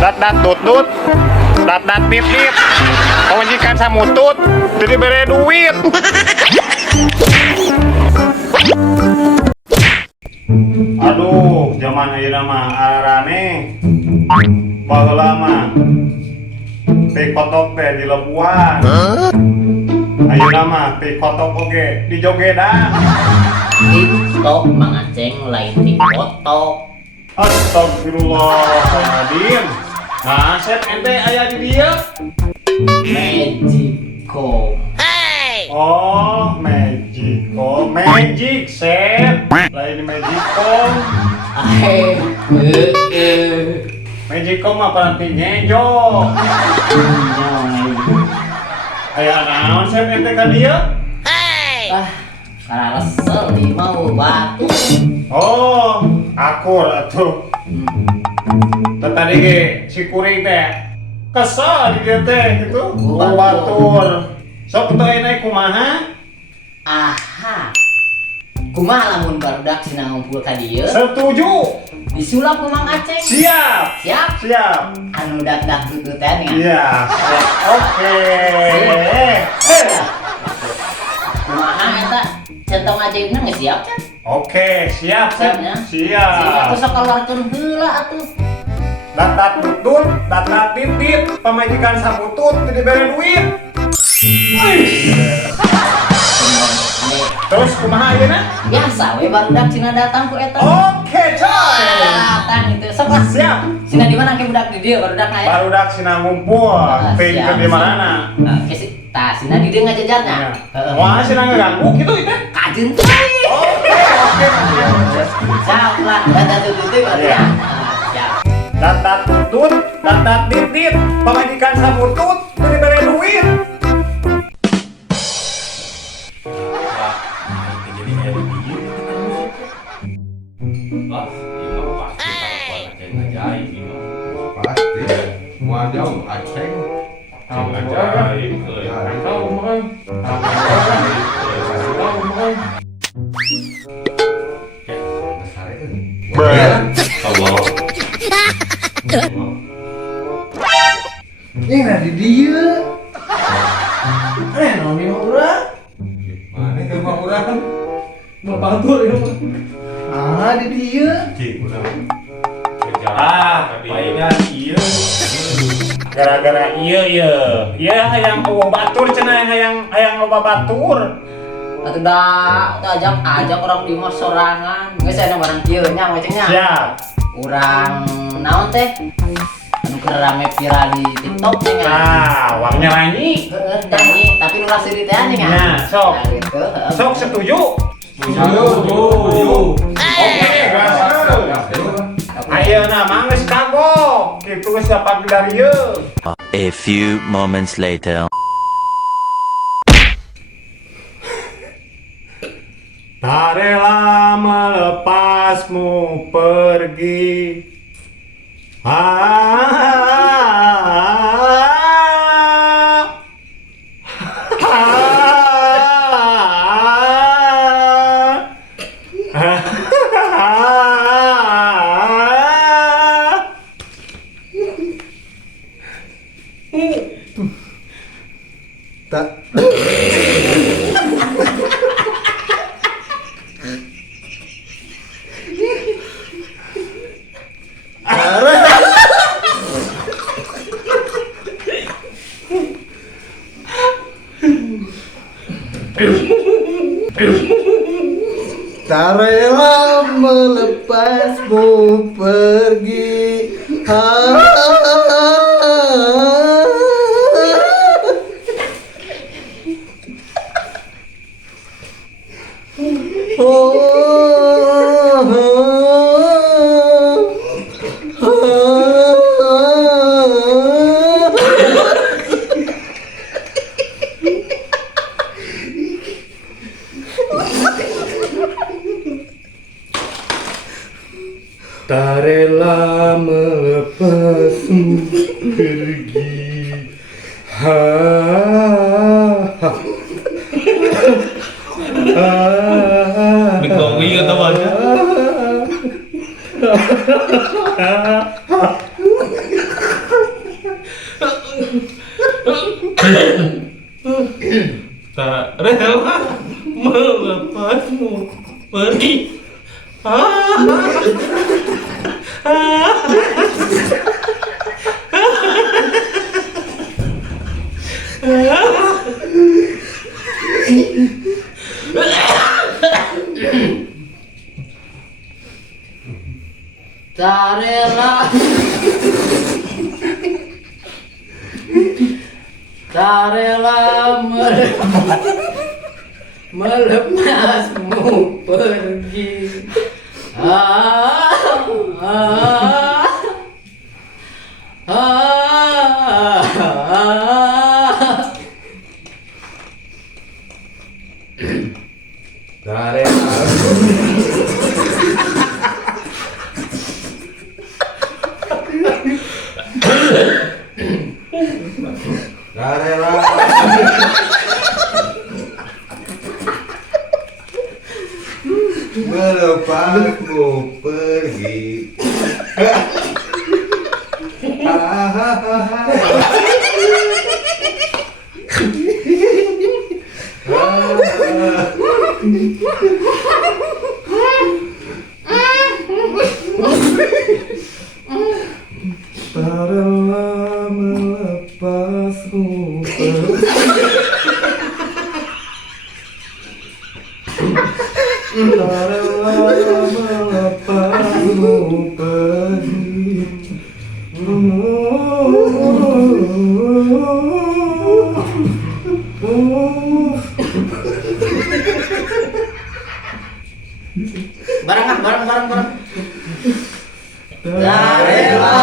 Dat dat tut tut, dat dat tit tit, pamajikan samutut, jadi bere duit. Aduh, zaman ayeuna mah arane baheula mah teh kotok teh di lebuan. Ayeuna mah teh kotok oge di jogedan. TikTok Mang Aceng lain TikTok. Astagfirullahaladzim. Nah, set ente aya di dia. Magicom. Oh, Magicom. Magic set. Lain Magicom. Magicom mah berarti ngejo. Aya naon set ente ka dia? Karena resel di mau batu. Oh, akur atuh. Tadi ge si kuring teh kesal di dieu teh gitu. Batur. Sok teu naik kumaha? Aha. Kumaha lamun barudak cenah ngumpul ka dieu? Setuju. Disulap ku Mang Aceng. Siap. Siap. Siap. Anu dak-dak tututan ya. Iya. Siap. Oke. Kumaha eta? Centong ajaibna geus siap can? Oke, siap, Sep. Siap, ya? Siap. Siap atuh sok keluarkeun heula atuh. Datat tutut, datat titit, pamajikan sabutut, jadi bere duit. Terus kumaha ayeuna? Biasa we barudak cenah datang ku eta. Oke, coy. Datang itu. Sok lah. Siap. Cenah di mana ke budak di dieu barudak aya? Barudak sina ngumpul, pin ke di mana? Oke sih. Tah cenah di dieu ngajajarnya. Heeh. Wah, sina ngeganggu gitu itu. Kajeun teh. Oke. Siap lah. Datat tutut berarti ya. Siap. Datat tutut, datat titit, pamajikan sabutut, jadi bere duit. Jadi kayak begini lah, ini mah pasti kalau Aceng ajaib ini Pasti. Mau jauh Aceng. Aceng ajaib tahu mah Allah Ini di dia. Noni mau urang. Mana itu mau urang? Mau bantu ya. Di dia. cik udah palingan iya Gara-gara iya hayang batur cenah hayang loba batur. Atuh da ajak orang di mos sorangan. Geus aya barang kieu nya macengnya. Siap. Urang naon teh? Anu keur rame viral di TikTok nih kan. Nah, uangnya nyanyi. Heeh, nyanyi tapi nu lasih di teh nih kan. Nah, sok. Nah, gitu, heeh. Sok setuju. Yo. Oke, gasul. Ayeuna mah geus kagok. Kitu geus dapat dari ieu. A few moments later. Tak rela melepasmu pergi. Tak. Tak rela melepasmu pergi. Tak rela melepasmu pergi. Bikowi kata mana? Tak rela melepasmu pergi. Tak rela tak rela melepasmu pergi. Tak rela. Tak rela. Melepasmu pergi. Tak rela melepasmu pergi. Tak rela melepasmu pergi. Barang. Tak rela